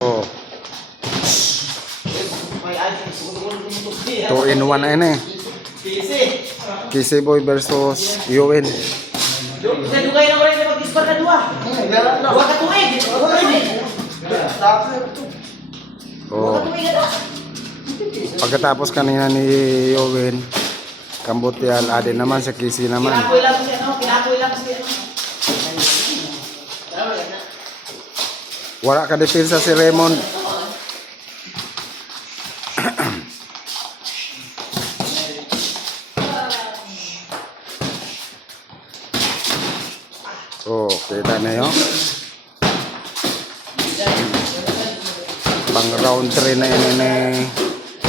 Oh. 2 in 1 na yun eh. Kisi Boy versus Yuen. Dugay na ko rin na mag-dispar na dua. Dua ka tuig. Oh. Pagkatapos kanina ni Yuen, Kambutial, adin naman sa Kisi naman. Kinakoy lang siya, no? Kinakoy lang siya. Wala ka depensa si Raymond. Oh, kita na yun. Pang round 3 na yun eh.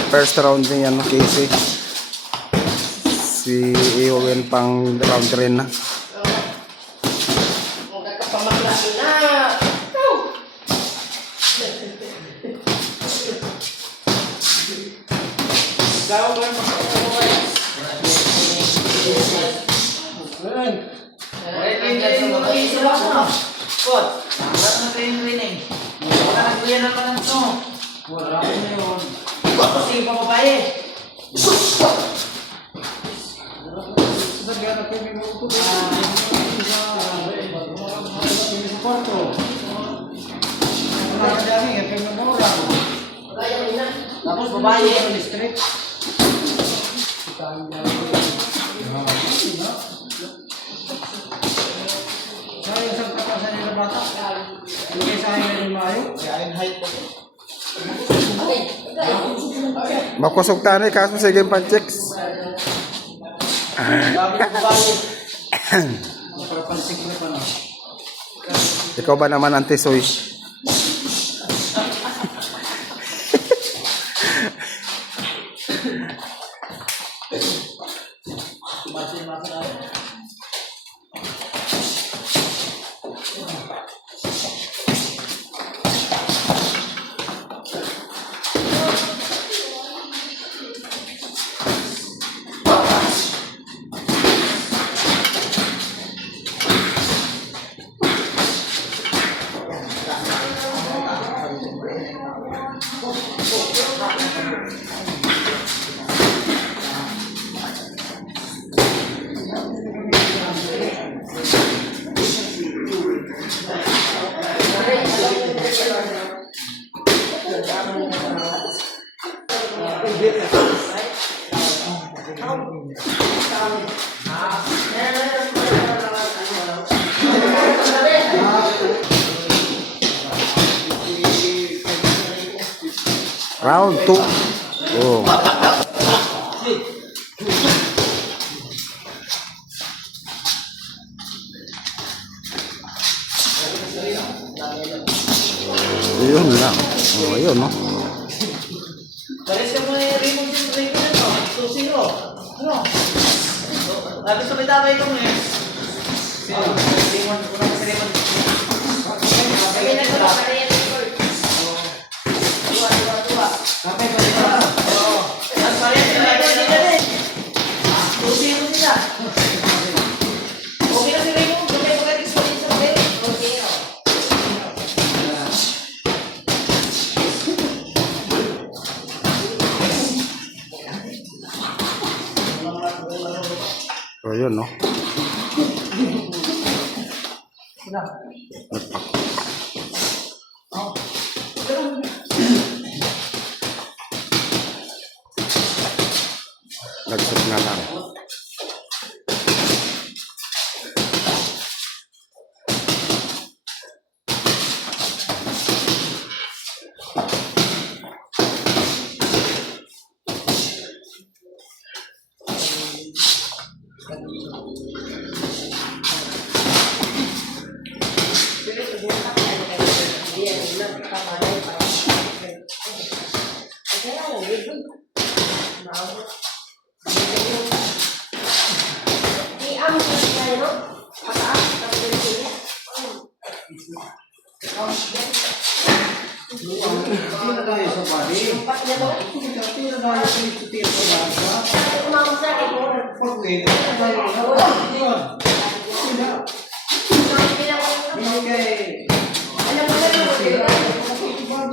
First round na yan, Casey. Si Eowyn pang round 3 na. Tapos babae Makusog tani kaso sige panchecks. Ikaw ba naman antisoy? Round 2. Oh. Yun lang. Oh, yun, no? Pares ka mo yung Raymond yung Raymond na to. 2-0. Ano? Sabi sa may tabay ko ngayon. Raymond, unang si Raymond. Kami na ko na kaya yung record. Dua. Kapay ko dito. Oo. Ang pares ka na ito dito din. 2-0 sila. Okay na si Raymond. Kaya pagkating sa din sa mga 2-0. Oh, yun, no? Nagsot na lang.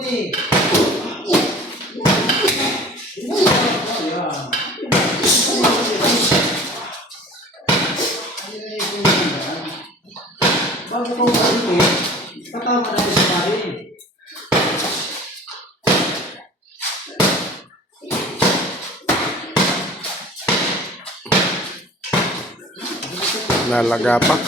150. Bago ko malimit, katama natin sa bahin. Lalaga pa.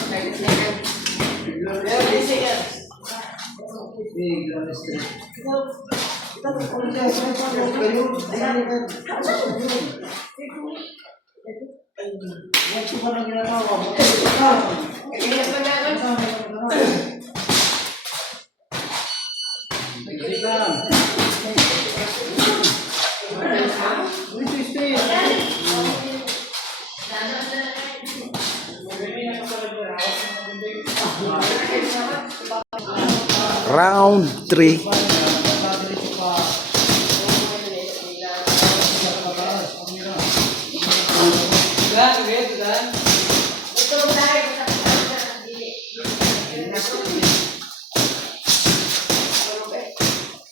Round 3.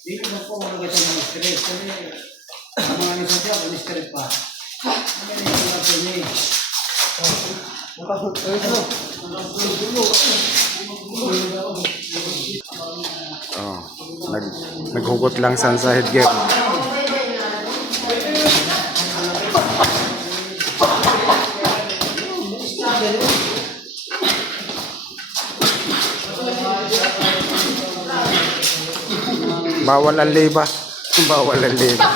Dito na po mga gato ng stress. Kasi ang mga nisasya, stress pa. Ano yung mga pwede? Oh, naghugot lang sa headgear. Bawal ang liba. Bawal ang liba.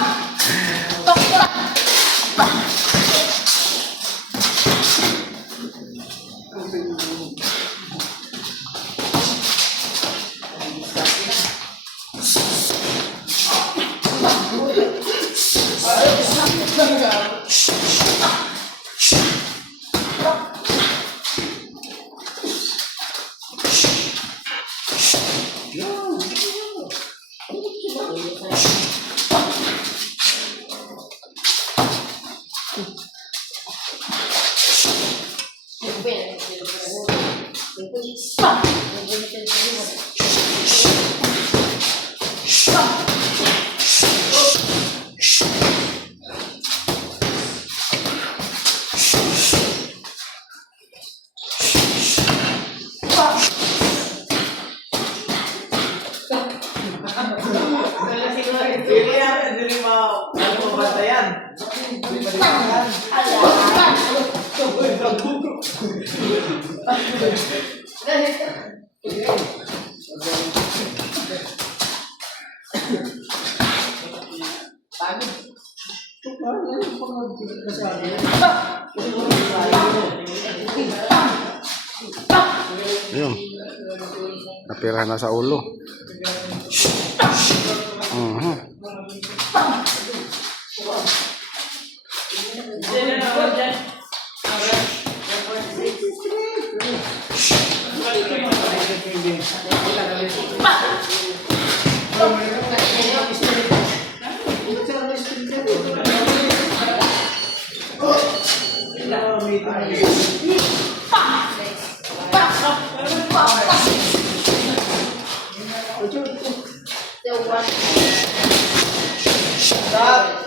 Yun. Napira na sa ulo. Stop.